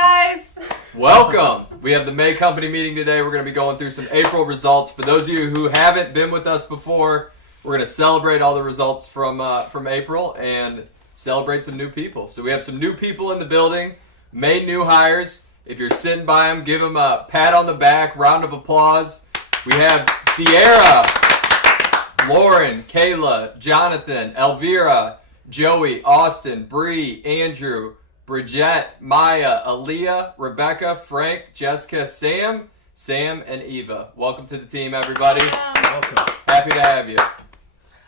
guys. Welcome. We have the May Company meeting today. We're going to be going through some April results. For those of you who haven't been with us before, we're going to celebrate all the results from April and celebrate some new people. So we have some new people in the building, made new hires. If you're sitting by them, give them a pat on the back, round of applause. We have Sierra, Lauren, Kayla, Jonathan, Elvira, Joey, Austin, Bree, Andrew, Bridget, Maya, Aaliyah, Rebecca, Frank, Jessica, Sam, and Eva. Welcome to the team, everybody. Welcome. Happy to have you.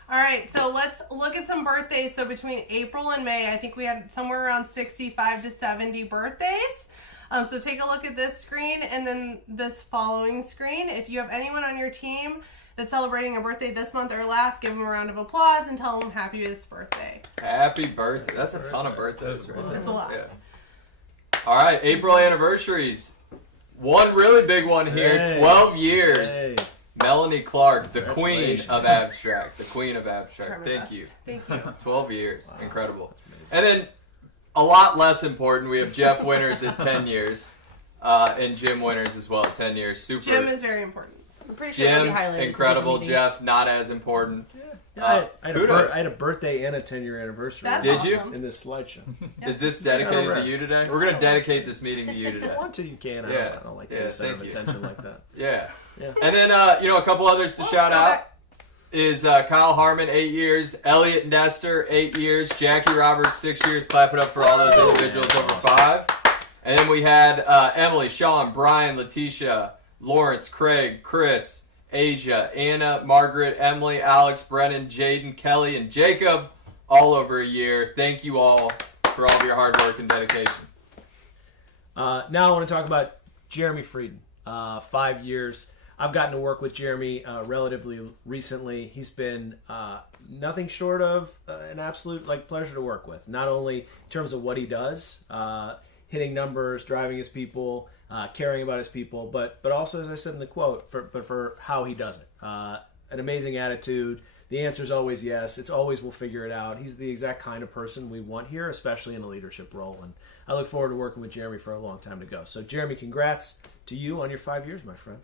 All right, so let's look at some birthdays. So between April and May, I think we had somewhere around 65 to 70 birthdays. So take a look at this screen and then this following screen. If you have anyone on your team that's celebrating a birthday this month or last, give them a round of applause and tell them happy birthday. Happy birthday. That's a ton of birthdays. Right there. That's a lot. Yeah. All right, April anniversaries. One really big one here, Hey. 12 years. Hey. Melanie Clark, the queen Congratulations. of abstract. The queen of abstract. Try my Thank best. you. Thank you. 12 years. Wow. Incredible. That's amazing. And then, a lot less important, we have Jeff Winters at 10 years. And Jim Winters as well at 10 years. Super. Jim is very important. I'm pretty sure it'll be Jim, highlighted. incredible. Meeting. Jeff, not as important. Yeah, I kudos. had a birthday and a 10-year anniversary. That's Did you? awesome. In this slideshow. Is this dedicated to Right. you today? We're going to dedicate this meeting to you If you today. want to, you can. Yeah. I don't like Yeah, any center of thank you. attention like that. Yeah. Yeah. And then, a couple others to shout out is Kyle Harmon, 8 years. Elliot Nestor, 8 years. Jackie Roberts, 6 years. Clap it up for all those individuals over 5. And then we had Emily, Sean, Brian, Letitia, Lawrence, Craig, Chris, Asia, Anna, Margaret, Emily, Alex, Brennan, Jaden, Kelly, and Jacob, all over a year. Thank you all for all of your hard work and dedication. Now I want to talk about Jeremy Frieden. 5 years. I've gotten to work with Jeremy relatively recently. He's been nothing short of an absolute pleasure to work with. Not only in terms of what he does, hitting numbers, driving his people, caring about his people, but also, as I said in the quote, for how he does it. An amazing attitude. The answer is always yes. It's always we'll figure it out. He's the exact kind of person we want here, especially in a leadership role. And I look forward to working with Jeremy for a long time to go. So, Jeremy, congrats to you on your 5 years, my friend.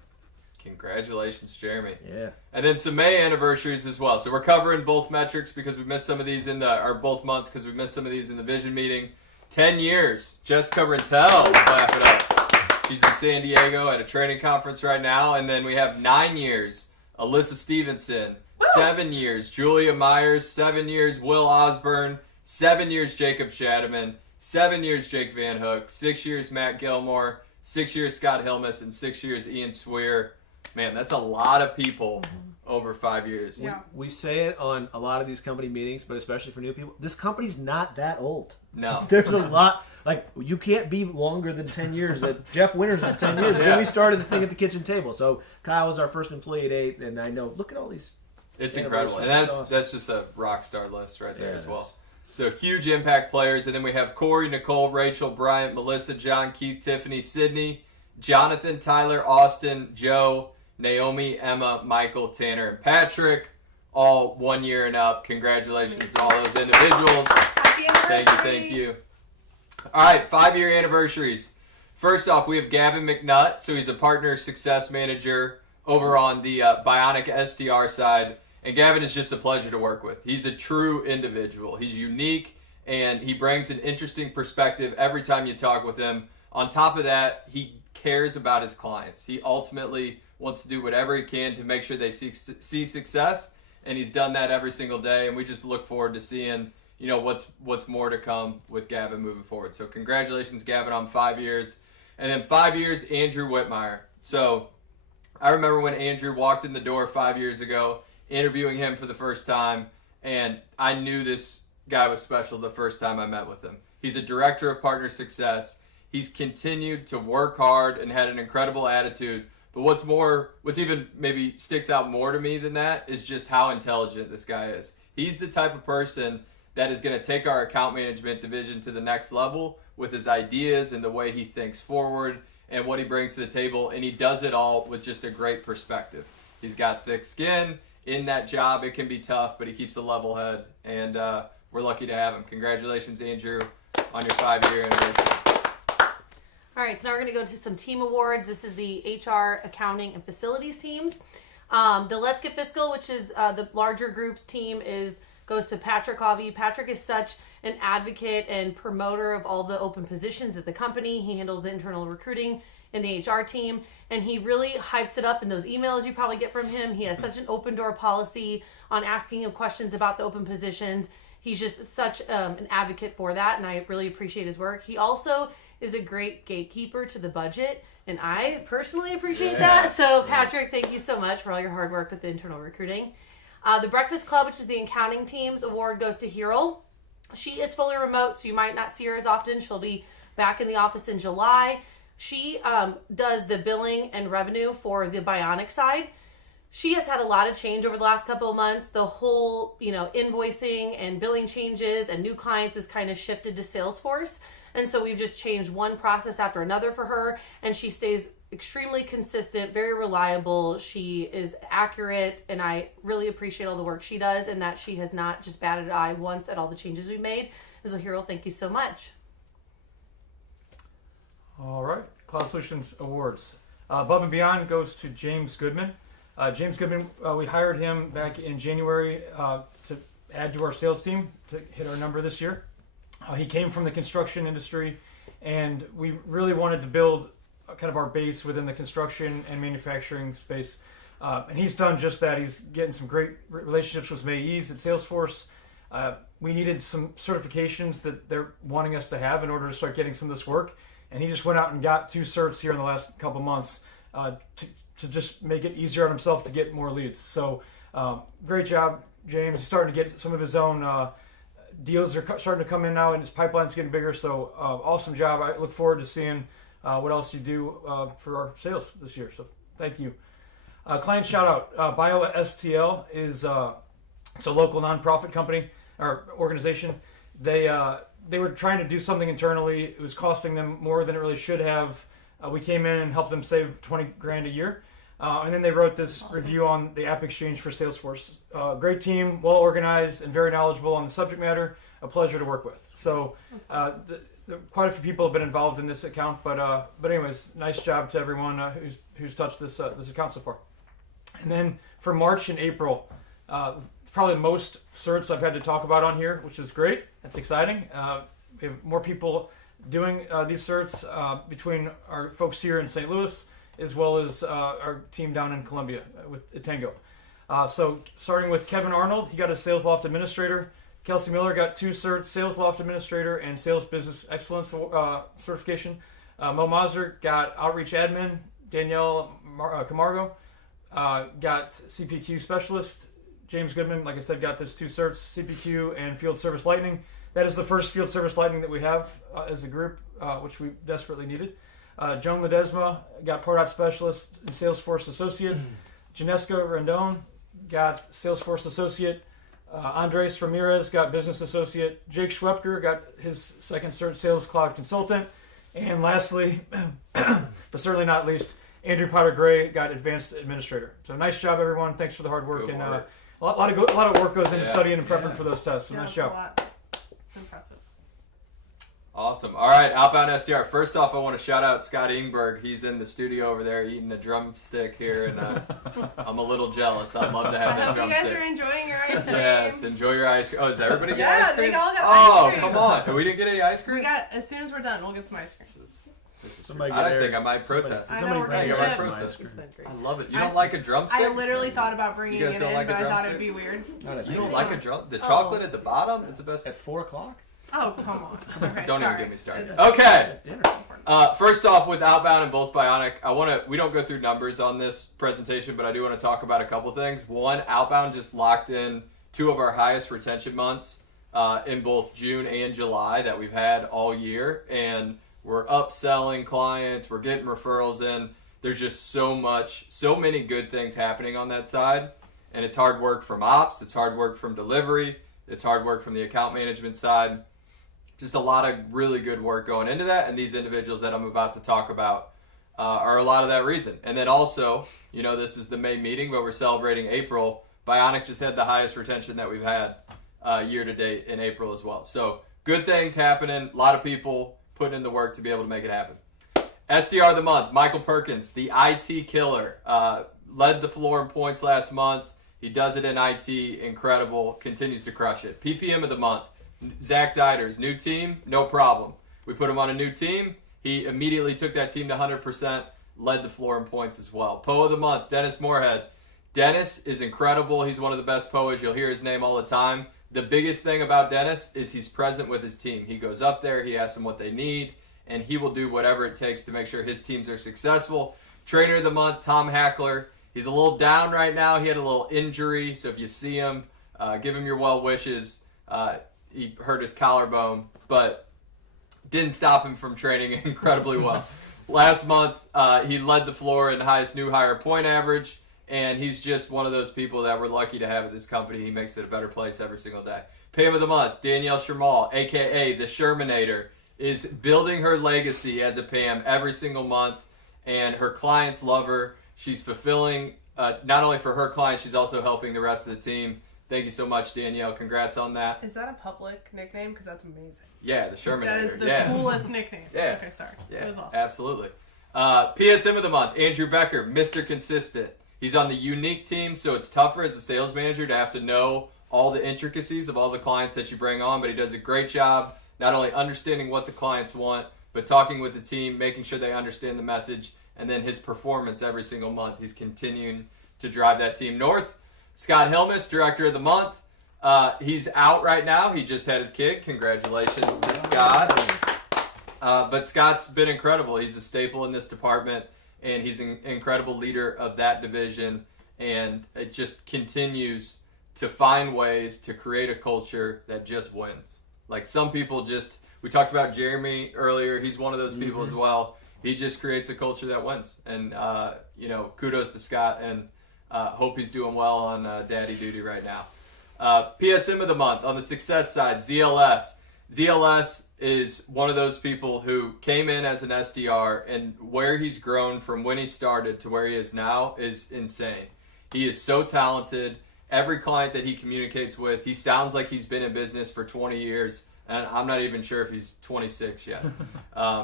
Congratulations, Jeremy. Yeah. And then some May anniversaries as well. So we're covering both metrics because we missed some of these or both months because we missed some of these in the vision meeting. 10 years. Jessica Rentel, clap it up. She's in San Diego at a training conference right now. And then we have 9 years. Alyssa Stevenson. 7 years. Julia Myers. 7 years. Will Osborne. 7 years. Jacob Shadaman. 7 years. Jake Van Hook. 6 years. Matt Gilmore. 6 years. Scott Hilmus. And 6 years. Ian Swear. Man, that's a lot of people over 5 years. Yeah. We say it on a lot of these company meetings, but especially for new people, this company's not that old. No. There's a lot. You can't be longer than 10 years. Jeff Winters is 10 years. Yeah. Jimmy started the thing at the kitchen table. So Kyle was our first employee at 8, and I know, look at all these. It's incredible. And That's that's awesome. that's just a rock star list right there Yeah, as it well. is. So huge impact players. And then we have Corey, Nicole, Rachel, Bryant, Melissa, John, Keith, Tiffany, Sydney, Jonathan, Tyler, Austin, Joe, Naomi, Emma, Michael, Tanner, and Patrick. All 1 year and up. Congratulations to all those individuals. Happy anniversary. Thank you. All right, 5-year anniversaries. First off, we have Gavin McNutt. So he's a partner success manager over on the Bionic SDR side. And Gavin is just a pleasure to work with. He's a true individual. He's unique, and he brings an interesting perspective every time you talk with him. On top of that, he cares about his clients. He ultimately wants to do whatever he can to make sure they see success, and he's done that every single day. And we just look forward to seeing what's more to come with Gavin moving forward. So congratulations, Gavin, on 5 years. And then 5 years, Andrew Whitmire. So I remember when Andrew walked in the door 5 years ago, interviewing him for the first time, and I knew this guy was special the first time I met with him. He's a director of partner success. He's continued to work hard and had an incredible attitude. But what's even maybe sticks out more to me than that is just how intelligent this guy is. He's the type of person that is going to take our account management division to the next level with his ideas and the way he thinks forward and what he brings to the table. And he does it all with just a great perspective. He's got thick skin. In that job, it can be tough, but he keeps a level head. And we're lucky to have him. Congratulations, Andrew, on your 5-year anniversary. right, so now we're going to go to some team awards. This is the HR, accounting, and facilities teams. The Let's Get Fiscal, which is the larger groups team, goes to Patrick Harvey. Patrick is such an advocate and promoter of all the open positions at the company. He handles the internal recruiting in the HR team, and he really hypes it up in those emails you probably get from him. He has such an open door policy on asking him questions about the open positions. He's just such an advocate for that, and I really appreciate his work. He also is a great gatekeeper to the budget, and I personally appreciate that. So, Patrick, thank you so much for all your hard work with the internal recruiting. The Breakfast Club, which is the accounting team's award, goes to Hero. She is fully remote, so you might not see her as often. She'll be back in the office in July. She does the billing and revenue for the Bionic side. She has had a lot of change over the last couple of months. The whole, invoicing and billing changes and new clients has kind of shifted to Salesforce. And so we've just changed one process after another for her, and she stays extremely consistent, very reliable. She is accurate, and I really appreciate all the work she does, and that she has not just batted an eye once at all the changes we made. So, Hero, thank you so much. All right, Cloud Solutions Awards. Above and Beyond goes to James Goodman. James Goodman, we hired him back in January to add to our sales team to hit our number this year. He came from the construction industry, and we really wanted to build kind of our base within the construction and manufacturing space. And he's done just that. He's getting some great relationships with AEs at Salesforce. We needed some certifications that they're wanting us to have in order to start getting some of this work. And he just went out and got 2 certs here in the last couple months to just make it easier on himself to get more leads. So great job, James. He's starting to get some of his own deals are starting to come in now, and his pipeline's getting bigger. So awesome job. I look forward to seeing what else you do for our sales this year. So thank you. Client shout out. BioSTL is it's a local nonprofit company or organization. They were trying to do something internally. It was costing them more than it really should have. We came in and helped them save $20,000 a year. And then they wrote this review on the App Exchange for Salesforce. Great team, well organized, and very knowledgeable on the subject matter. A pleasure to work with. So quite a few people have been involved in this account, but anyways, nice job to everyone who's touched this account so far. And then for March and April, probably the most certs I've had to talk about on here, which is great. That's exciting. We have more people doing these certs between our folks here in St. Louis, as well as our team down in Columbia with Tango. So starting with Kevin Arnold, he got a Sales Loft Administrator. Kelsey Miller got 2 certs, Sales Loft Administrator and Sales Business Excellence certification. Mo Mazur got Outreach Admin. Danielle Camargo got CPQ Specialist. James Goodman, like I said, got those 2 certs, CPQ and Field Service Lightning. That is the first Field Service Lightning that we have as a group, which we desperately needed. Joan Ledesma got Port Out Specialist and Salesforce Associate. Janeska Rendon got Salesforce Associate. Andres Ramirez got Business Associate. Jake Schwepker got his second cert, Sales Cloud Consultant. And lastly, but certainly not least, Andrew Potter Gray got Advanced Administrator. So nice job, everyone. Thanks for the hard work. Good and work. a lot of work goes into studying and prepping for those tests. So nice that's job. a lot. It's impressive. Awesome. All right, Outbound SDR. First off, I want to shout out Scott Ingberg. He's in the studio over there eating a drumstick here, and I'm a little jealous. I'd love to have I that hope you drumstick. guys are enjoying your ice cream. Yes, enjoy your ice cream. Oh, does everybody get Yeah, ice cream? they all got oh, ice cream. come on. We didn't get any ice cream? We got, as soon as we're done, we'll get some ice cream. This is Somebody I get think I Eric- might somebody- protest. I know, somebody we're bring getting Eric chips. some ice It's cream. been great. I love it. You don't like a drumstick? I literally thought about bringing You guys it don't in, like a but I thought drumstick? it'd be weird. You don't like a drum? The chocolate at the bottom? It's the best. At 4 o'clock? Oh, come on. Okay, Don't sorry. even get me started. It's- Okay. Dinner. First off, with Outbound and both Bionic, we don't go through numbers on this presentation, but I do want to talk about a couple things. One, Outbound just locked in 2 of our highest retention months in both June and July that we've had all year, and we're upselling clients, we're getting referrals in. There's just so many good things happening on that side, and it's hard work from ops, it's hard work from delivery, it's hard work from the account management side. Just a lot of really good work going into that, and these individuals that I'm about to talk about are a lot of that reason. And then also, this is the May meeting, but we're celebrating April. Bionic just had the highest retention that we've had year to date in April as well. So good things happening, a lot of people putting in the work to be able to make it happen. SDR of the month, Michael Perkins, the IT killer. Led the floor in points last month. He does it in IT. Incredible. Continues to crush it. PPM of the month, Zach Diders. New team, no problem. We put him on a new team. He immediately took that team to 100%. Led the floor in points as well. PO of the month, Dennis Moorhead. Dennis is incredible. He's one of the best POs. You'll hear his name all the time. The biggest thing about Dennis is he's present with his team. He goes up there, he asks them what they need, and he will do whatever it takes to make sure his teams are successful. Trainer of the month, Tom Hackler. He's a little down right now. He had a little injury, so if you see him, give him your well wishes. He hurt his collarbone, but didn't stop him from training incredibly well. Last month, he led the floor in highest new hire point average, and he's just one of those people that we're lucky to have at this company. He makes it a better place every single day. PM of the month, Danielle Shermal, a.k.a. the Shermanator, is building her legacy as a PM every single month, and her clients love her. She's fulfilling, not only for her clients, she's also helping the rest of the team. Thank you so much, Danielle. Congrats on that. Is that a public nickname? Because that's amazing. Yeah, the Shermanator. That is the yeah. coolest nickname. Yeah. Okay, sorry. Yeah, It was awesome. absolutely. PSM of the month, Andrew Becker, Mr. Consistent. He's on the unique team, so it's tougher as a sales manager to have to know all the intricacies of all the clients that you bring on, but he does a great job not only understanding what the clients want, but talking with the team, making sure they understand the message, and then his performance every single month. He's continuing to drive that team north. Scott Hilmus, Director of the Month. He's out right now. He just had his kid. Congratulations to Scott. But Scott's been incredible. He's a staple in this department, and he's an incredible leader of that division, and it just continues to find ways to create a culture that just wins. Like some people just, we talked about Jeremy earlier, he's one of those people as well. He just creates a culture that wins, and kudos to Scott, and hope he's doing well on daddy duty right now. PSM of the month, on the success side, ZLS. ZLS is one of those people who came in as an SDR, and where he's grown from when he started to where he is now is insane. He is so talented. Every client that he communicates with, he sounds like he's been in business for 20 years, and I'm not even sure if he's 26 yet.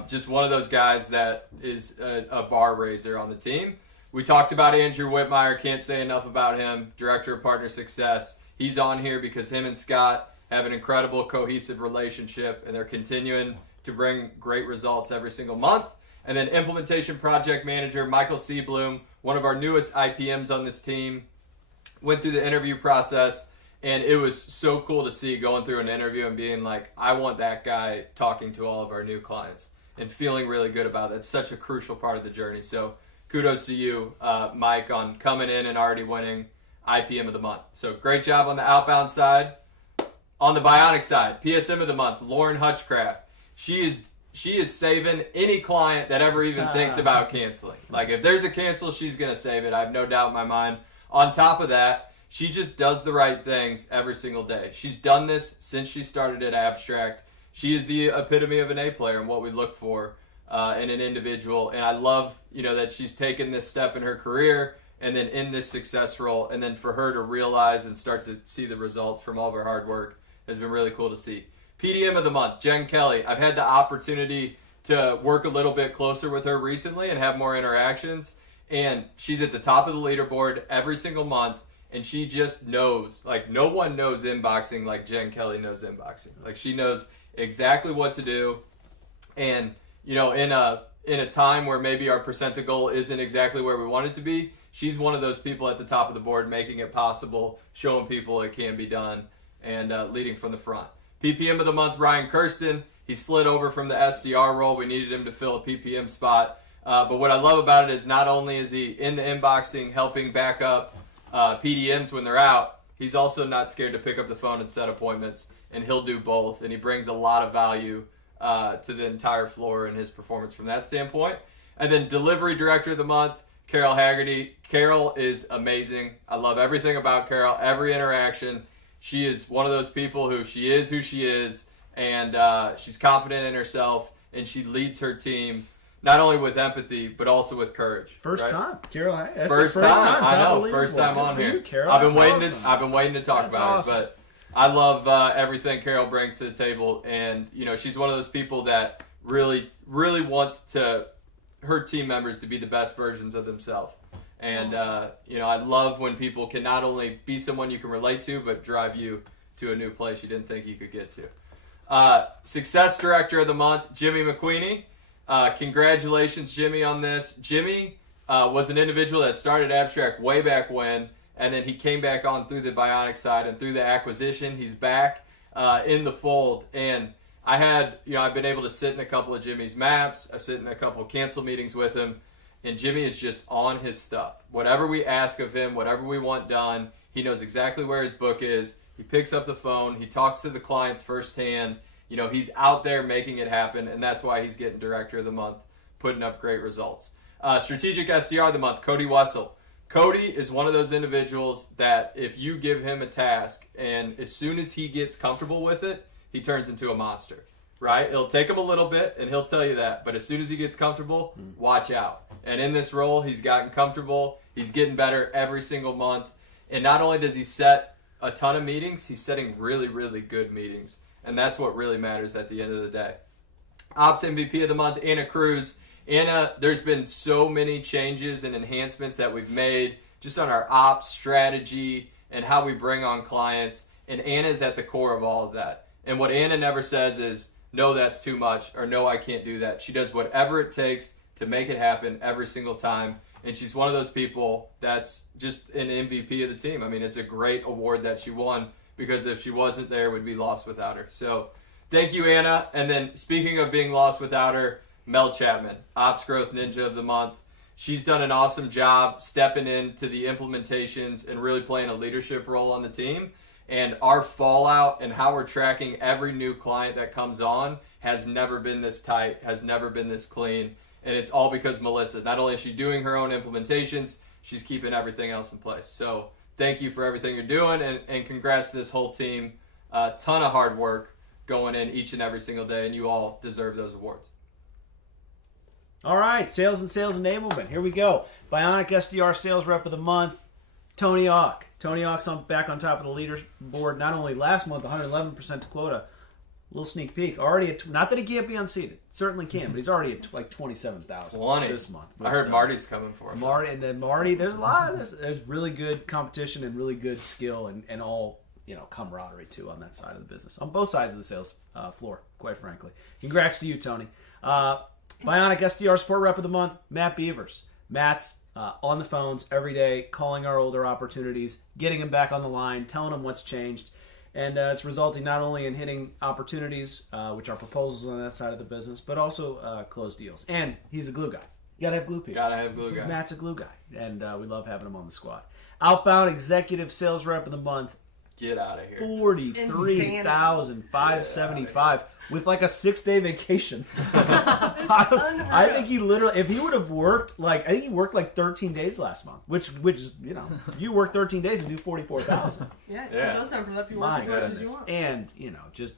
Just one of those guys that is a bar raiser on the team. We talked about Andrew Whitmire. Can't say enough about him. Director of Partner Success. He's on here because him and Scott have an incredible cohesive relationship, and they're continuing to bring great results every single month. And then Implementation Project Manager Michael Seabloom, one of our newest IPMs on this team, went through the interview process, and it was so cool to see going through an interview and being like, I want that guy talking to all of our new clients and feeling really good about it. It's such a crucial part of the journey. So kudos to you, Mike, on coming in and already winning IPM of the month. So great job on the outbound side. On the Bionic side, PSM of the month, Lauren Hutchcraft. She is saving any client that ever even thinks about canceling. Like if there's a cancel, she's going to save it. I have no doubt in my mind. On top of that, she just does the right things every single day. She's done this since she started at Abstract. She is the epitome of an A player and what we look for in an individual. And I love, that she's taken this step in her career and then in this success role, and then for her to realize and start to see the results from all of her hard work has been really cool to see. PDM of the month, Jen Kelly. I've had the opportunity to work a little bit closer with her recently and have more interactions. And she's at the top of the leaderboard every single month, and she just knows, like no one knows inboxing like Jen Kelly knows inboxing. Like she knows exactly what to do. And, in a time where maybe our percent goal isn't exactly where we want it to be, she's one of those people at the top of the board making it possible, showing people it can be done, and leading from the front. PPM of the month, Ryan Kirsten. He slid over from the SDR role. We needed him to fill a PPM spot. But what I love about it is not only is he in the inboxing helping back up PDMs when they're out, he's also not scared to pick up the phone and set appointments, and he'll do both. And he brings a lot of value to the entire floor in his performance from that standpoint. And then Delivery Director of the Month, Carol Haggerty. Carol is amazing. I love everything about Carol, every interaction. She is one of those people who she is, and she's confident in herself, and she leads her team not only with empathy, but also with courage. First time, Carol. That's First the time. I know. Unbelievable. First time Good on for here. you, Carol. I've been That's waiting. awesome. I've been waiting to talk That's about awesome. her, but I love everything Carol brings to the table, and she's one of those people that really, really wants to. her team members to be the best versions of themselves. And, I love when people can not only be someone you can relate to, but drive you to a new place you didn't think you could get to. Success Director of the Month, Jimmy McQueenie. Congratulations, Jimmy, on this. Jimmy was an individual that started Abstract way back when, and then he came back on through the Bionic side, and through the acquisition, he's back in the fold. And I've been able to sit in a couple of Jimmy's maps. I've sit in a couple of cancel meetings with him. And Jimmy is just on his stuff. Whatever we ask of him, whatever we want done, he knows exactly where his book is. He picks up the phone. He talks to the clients firsthand. He's out there making it happen, and that's why he's getting Director of the Month, putting up great results. Strategic SDR of the Month, Cody Wessel. Cody is one of those individuals that if you give him a task, and as soon as he gets comfortable with it, he turns into a monster. Right? It'll take him a little bit, and he'll tell you that. But as soon as he gets comfortable, watch out. And in this role, he's gotten comfortable. He's getting better every single month. And not only does he set a ton of meetings, he's setting really, really good meetings. And that's what really matters at the end of the day. Ops MVP of the Month, Anna Cruz. Anna, there's been so many changes and enhancements that we've made just on our ops strategy and how we bring on clients. And Anna is at the core of all of that. And what Anna never says is, no, that's too much, or no, I can't do that. She does whatever it takes to make it happen every single time. And she's one of those people that's just an MVP of the team. I mean, it's a great award that she won, because if she wasn't there, we'd be lost without her. So thank you, Anna. And then speaking of being lost without her, Mel Chapman, Ops Growth Ninja of the Month. She's done an awesome job stepping into the implementations and really playing a leadership role on the team. And our fallout and how we're tracking every new client that comes on has never been this tight, has never been this clean. And it's all because Melissa, not only is she doing her own implementations, she's keeping everything else in place. So thank you for everything you're doing, and congrats to this whole team. A ton of hard work going in each and every single day, and you all deserve those awards. All right, sales and sales enablement. Here we go. Bionic SDR Sales Rep of the Month, Tony Auk. Tony Auk's back on top of the leaderboard. Not only last month, 111% to quota. Little sneak peek. Already at, not that he can't be unseated. Certainly can, but he's already at like 27,000 this month. I heard Marty's coming for him. Marty, there's a lot of there's really good competition and really good skill and all, camaraderie too on that side of the business. On both sides of the sales floor, quite frankly. Congrats to you, Tony. Bionic SDR Support Rep of the Month, Matt Beavers. Matt's on the phones every day, calling our older opportunities, getting them back on the line, telling them what's changed. And it's resulting not only in hitting opportunities, which are proposals on that side of the business, but also closed deals. And he's a glue guy. You gotta have glue people. Gotta have glue guy. Matt's a glue guy, and we love having him on the squad. Outbound Executive Sales Rep of the Month. Get out of here. 43,575 with like a 6-day vacation. I think he literally, if he would have worked I think he worked like 13 days last month, which is, you work 13 days and do 44,000. Yeah, put those numbers up. You work as much as you want. And, just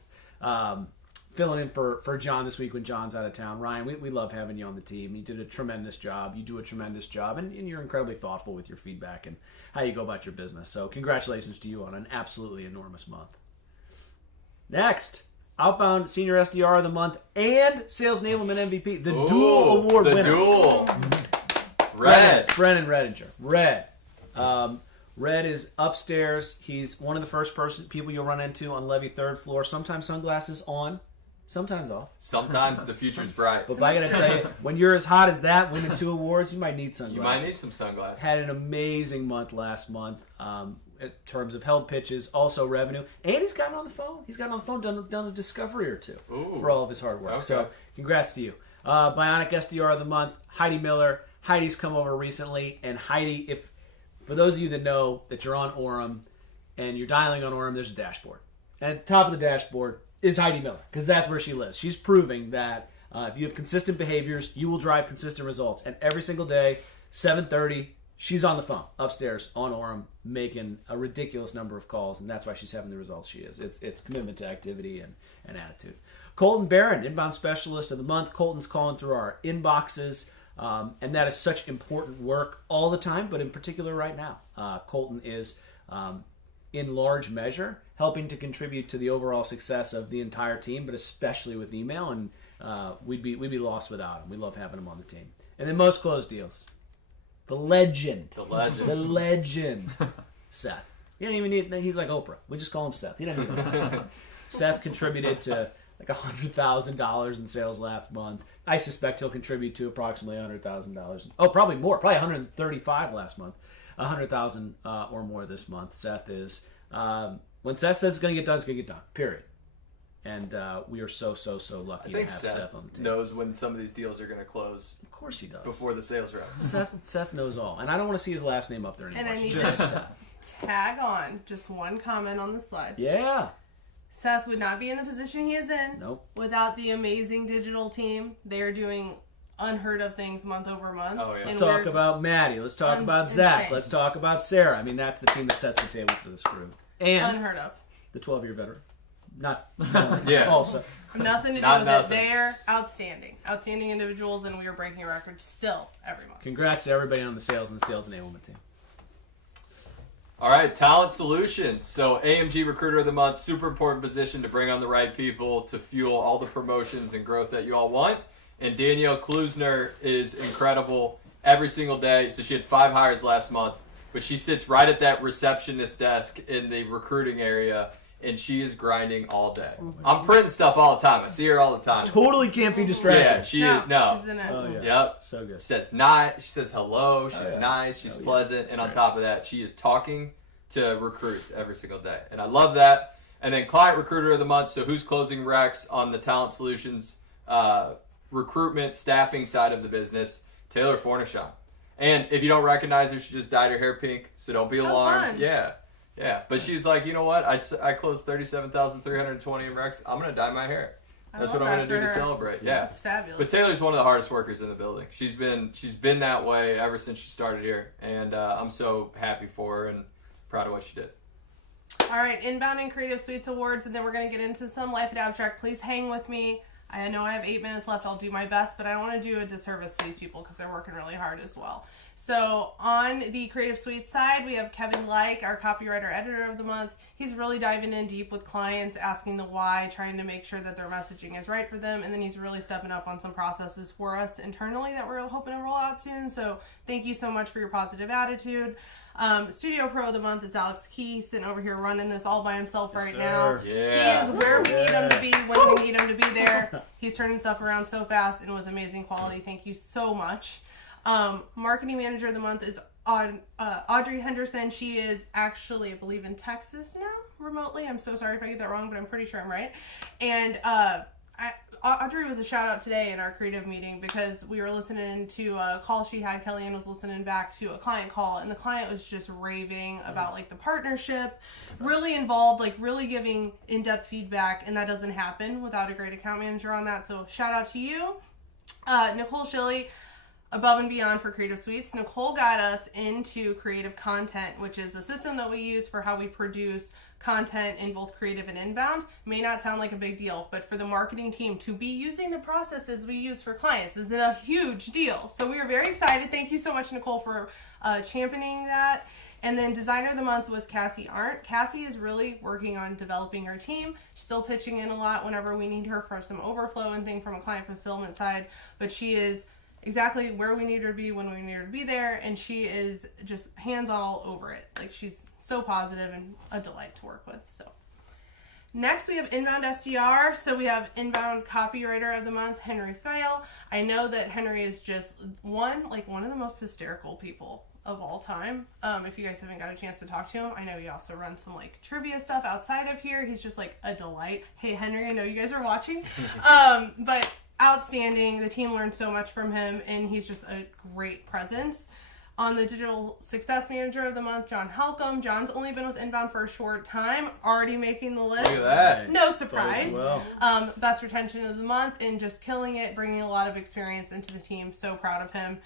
filling in for John this week when John's out of town. Ryan, we love having you on the team. You did a tremendous job. You do a tremendous job, and you're incredibly thoughtful with your feedback and how you go about your business. So congratulations to you on an absolutely enormous month. Next, Outbound Senior SDR of the Month and Sales Enablement MVP, the dual award winner. The dual. Red. Brennan Redinger. Red. Red is upstairs. He's one of the first people you'll run into on Levy 3rd floor. Sometimes sunglasses on, sometimes off. Sometimes the future's bright. But I gotta tell you, when you're as hot as that, winning 2 awards, you might need sunglasses. You might need some sunglasses. Had an amazing month last month in terms of held pitches, also revenue, and he's gotten on the phone. He's gotten on the phone, done a discovery or two for all of his hard work. Okay. So congrats to you. Bionic SDR of the Month, Heidi Miller. Heidi's come over recently, and Heidi, for those of you that know that you're on Orem and you're dialing on Orem, there's a dashboard. And at the top of the dashboard is Heidi Miller, because that's where she lives. She's proving that if you have consistent behaviors, you will drive consistent results. And every single day, 7:30, she's on the phone upstairs on Orem making a ridiculous number of calls, and that's why she's having the results she is. It's commitment to activity and attitude. Colton Barron, Inbound Specialist of the Month. Colton's calling through our inboxes. And that is such important work all the time, but in particular right now. Colton is, in large measure, helping to contribute to the overall success of the entire team, but especially with email. And we'd be lost without him. We love having him on the team. And then most closed deals, the legend, The legend. the legend, Seth. He don't even need. He's like Oprah. We just call him Seth. He doesn't need a Seth contributed to like $100,000 in sales last month. I suspect he'll contribute to approximately $100,000. Oh, probably more. Probably 135 last month. 100,000 or more this month. Seth is. When Seth says it's going to get done, it's going to get done. Period. And we are so lucky I to think have Seth Seth on the team. knows when some of these deals are going to close Of course he does. before the sales rep. Seth knows all, and I don't want to see his last name up there anymore. And I need Just to- Seth. Tag on just one comment on the slide. Yeah. Seth would not be in the position he is in Nope. without the amazing digital team. They're doing unheard of things month over month. Oh, yeah. And Let's talk we're- about Maddie. Let's talk Un- about Zach. insane. Let's talk about Sarah. I mean, that's the team that sets the table for this crew. And unheard of. the 12-year veteran. Not Yeah. also. Nothing to do Not with nothing. it. They're outstanding. Outstanding individuals, and we are breaking a record still every month. Congrats to everybody on the sales and the sales enablement team. All right, Talent Solutions. So AMG Recruiter of the Month, super important position to bring on the right people to fuel all the promotions and growth that you all want. And Danielle Klusner is incredible every single day. So she had 5 hires last month, but she sits right at that receptionist desk in the recruiting area, and she is grinding all day. I'm printing stuff all the time. I see her all the time. Totally can't be distracted. Yeah, she no. She's in it. Oh, yeah. Yep. So good. She says nice. She says hello. She's yeah. nice. She's Oh, yeah. pleasant. And on right. top of that, she is talking to recruits every single day. And I love that. And then Client Recruiter of the Month. So who's closing recs on the Talent Solutions recruitment staffing side of the business? Taylor Fornishon. And if you don't recognize her, she just dyed her hair pink. So don't be alarmed. fun. Yeah. Yeah. But she's like, you know what? I closed 37,320 in recs. I'm going to dye my hair. That's love what I'm that going to do for to her. celebrate. Yeah. It's fabulous. But Taylor's one of the hardest workers in the building. She's been that way ever since she started here, and I'm so happy for her and proud of what she did. All right, Inbound and Creative Suites Awards, and then we're going to get into some Life at Abstract. Please hang with me. I know I have 8 minutes left. I'll do my best, but I don't want to do a disservice to these people because they're working really hard as well. So on the Creative Suite side, we have Kevin Like, our copywriter editor of the month. He's really diving in deep with clients, asking the why, trying to make sure that their messaging is right for them, and then he's really stepping up on some processes for us internally that we're hoping to roll out soon. So thank you so much for your positive attitude. Studio Pro of the Month is Alex Key, sitting over here running this all by himself right now. sir. Yeah. He is where we need him to be when we need him to be there. He's turning stuff around so fast and with amazing quality. Thank you so much. Marketing Manager of the Month is Audrey Henderson. She is actually, I believe, in Texas now, remotely. I'm so sorry if I get that wrong, but I'm pretty sure I'm right. And Audrey was a shout out today in our creative meeting because we were listening to a call she had. Kellyanne was listening back to a client call, and the client was just raving about like the partnership, really involved, like really giving in-depth feedback, and that doesn't happen without a great account manager on that. So shout out to you. Nicole Shilley, Above and Beyond for Creative Suites. Nicole got us into Creative Content, which is a system that we use for how we produce content in both creative and inbound. May not sound like a big deal, but for the marketing team to be using the processes we use for clients is a huge deal. So we were very excited. Thank you so much, Nicole, for championing that. And then Designer of the Month was Cassie Arndt. Cassie is really working on developing her team. She's still pitching in a lot whenever we need her for some overflow and thing from a client fulfillment side, but she is exactly where we need her to be when we need her to be there, and she is just hands all over it. Like, she's so positive and a delight to work with. So next we have Inbound SDR. So we have Inbound Copywriter of the Month, Henry Fail. I know that Henry is just one of the most hysterical people of all time. If you guys haven't got a chance to talk to him, I know he also runs some like trivia stuff outside of here. He's just like a delight. Hey Henry, I know you guys are watching. But outstanding. The team learned so much from him, and he's just a great presence. On the Digital Success Manager of the Month, John Halcomb. John's only been with Inbound for a short time, already making the list. Look at that. No surprise. Bodes well. Best Retention of the Month, and just killing it, bringing a lot of experience into the team. So proud of him.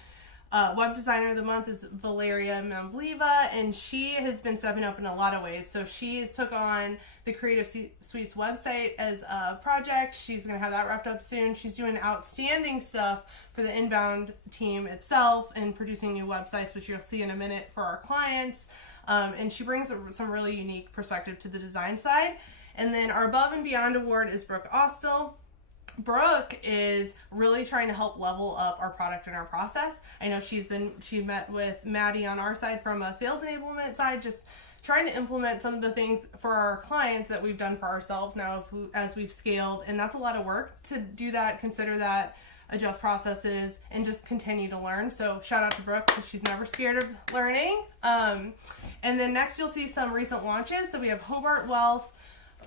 Web Designer of the Month is Valeria Mambliva, and she has been stepping up in a lot of ways. So she took on the Creative Suites website as a project. She's going to have that wrapped up soon. She's doing outstanding stuff for the Inbound team itself and producing new websites, which you'll see in a minute for our clients. And she brings some really unique perspective to the design side. And then our Above and Beyond award is Brooke Austell. Brooke is really trying to help level up our product and our process. I know she met with Maddie on our side from a sales enablement side, just trying to implement some of the things for our clients that we've done for ourselves now as we've scaled. And that's a lot of work to do that, consider that, adjust processes, and just continue to learn. So shout out to Brooke because she's never scared of learning. And then next you'll see some recent launches. So we have Hobart Wealth,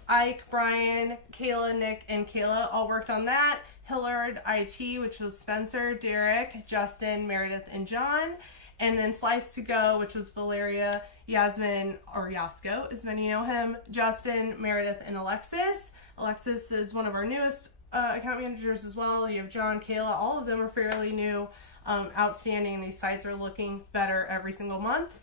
Ike, Brian, Kayla, Nick, and Kayla all worked on that. Hillard IT, which was Spencer, Derek, Justin, Meredith, and John. And then Slice to Go, which was Valeria, Yasmin, or Yasko, as many know him, Justin, Meredith, and Alexis. Alexis is one of our newest account managers as well. You have John, Kayla. All of them are fairly new, outstanding, and these sites are looking better every single month.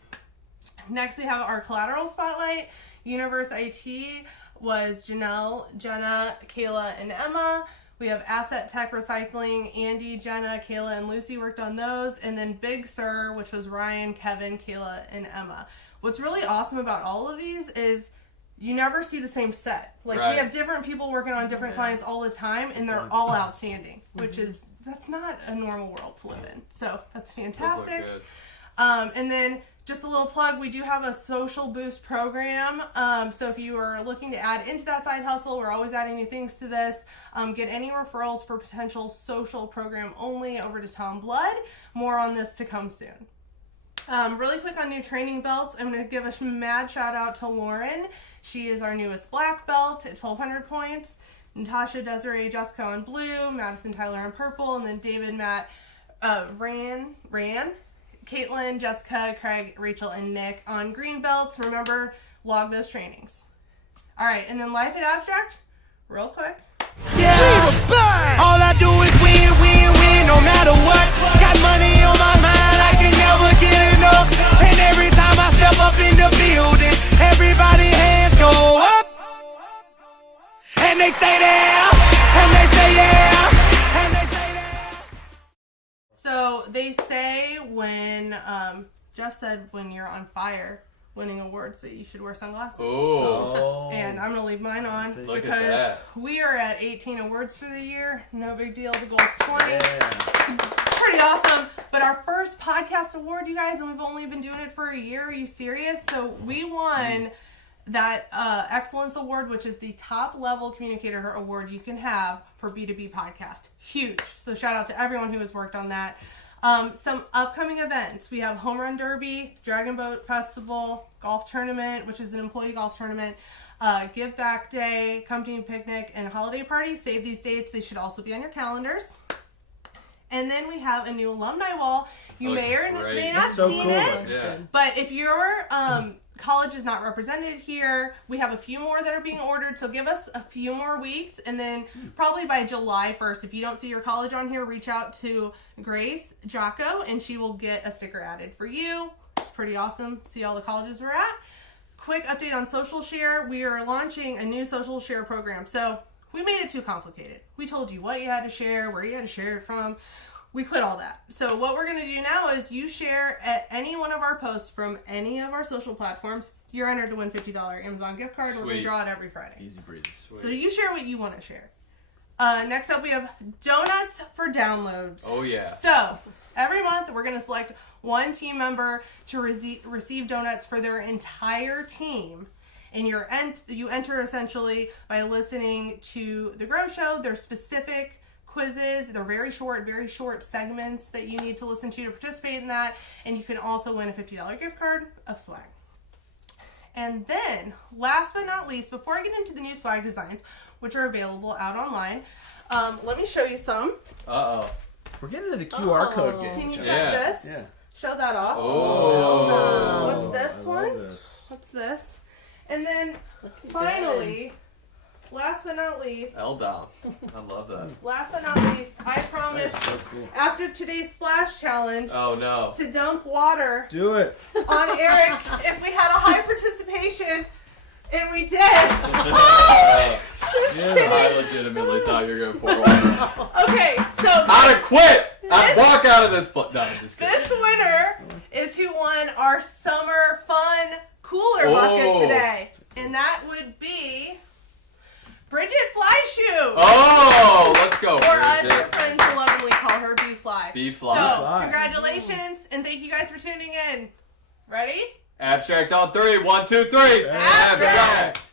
Next, we have our collateral spotlight. Universe IT was Janelle, Jenna, Kayla, and Emma. We have Asset Tech Recycling. Andy, Jenna, Kayla, and Lucy worked on those. And then Big Sur, which was Ryan, Kevin, Kayla, and Emma. What's really awesome about all of these is you never see the same set. Like, Right. we have different people working on different clients all the time, and they're all outstanding, which is, that's not a normal world to live in. So that's Those look fantastic. good. And then just a little plug, we do have a social boost program. So if you are looking to add into that side hustle, we're always adding new things to this. Get any referrals for potential social program only over to Tom Blood. More on this to come soon. Really quick on new training belts, I'm going to give a mad shout out to Lauren. She is our newest black belt at 1,200 points. Natasha, Desiree, Jessica on blue, Madison, Tyler on purple, and then David, Matt, Ran, Caitlin, Jessica, Craig, Rachel, and Nick on green belts. Remember, log those trainings. All right, and then Life at Abstract, real quick. Yeah. All I do is win, win, win, no matter what. Got money on my mind, I can never get enough. And every time I step up in the building, everybody hands go up. And they stay there, and they stay there, and they stay there. So they say when, Jeff said when you're on fire winning awards that you should wear sunglasses. Oh, And I'm going to leave mine on Look at because that. we are at 18 awards for the year. No big deal. The goal's 20. Yeah. It's pretty awesome. But our first podcast award, you guys, and we've only been doing it for a year. Are you serious? So we won that Excellence Award, which is the top level communicator award you can have for B2B podcast. Huge. So shout out to everyone who has worked on that. Some upcoming events. We have Home Run Derby, Dragon Boat Festival, Golf Tournament, which is an employee golf tournament, Give Back Day, Company Picnic, and Holiday Party. Save these dates. They should also be on your calendars. And then we have a new alumni wall. You Looks may or great. may not It's so seen cool. it. Yeah. But if your college is not represented here, we have a few more that are being ordered. So give us a few more weeks. And then probably by July 1st, if you don't see your college on here, reach out to Grace Jocko and she will get a sticker added for you. It's pretty awesome. See all the colleges we're at. Quick update on Social Share. We are launching a new Social Share program. So we made it too complicated. We told you what you had to share, where you had to share it from. We quit all that. So what we're going to do now is you share at any one of our posts from any of our social platforms, you're entered to win $50 Amazon gift card. We're going to Sweet. draw it every Friday. Easy breezy. So you share what you want to share. Next up, we have donuts for downloads. Oh, yeah. So every month, we're going to select one team member to receive donuts for their entire team. And you enter essentially by listening to The Grow Show. There's specific quizzes. They're very short segments that you need to listen to participate in that. And you can also win a $50 gift card of swag. And then, last but not least, before I get into the new swag designs, which are available out online, let me show you some. Uh-oh. We're getting into the QR code game. Can you check Yeah. this? Yeah. Show that off. Oh. What's this I love one? this. What's this? And then, finally, last but not least, L-Dom. I love that. I promise, So cool. after today's splash challenge, Oh, no. to dump water Do it. on Eric if we had a high participation, and we did. I legitimately thought you were going to pour water. Okay, so I'd have quit. I'd walk out of this place. No, I'm just kidding. this winner is who won our summer fun cooler bucket Oh. today. And that would be Bridget Flyshoe. Oh, let's go, Or as her Bridget. friends lovingly call her B-Fly. B-Fly. So, B-Fly. congratulations, and thank you guys for tuning in. Ready? Abstract on 3. 1, 2, 3. Abstract.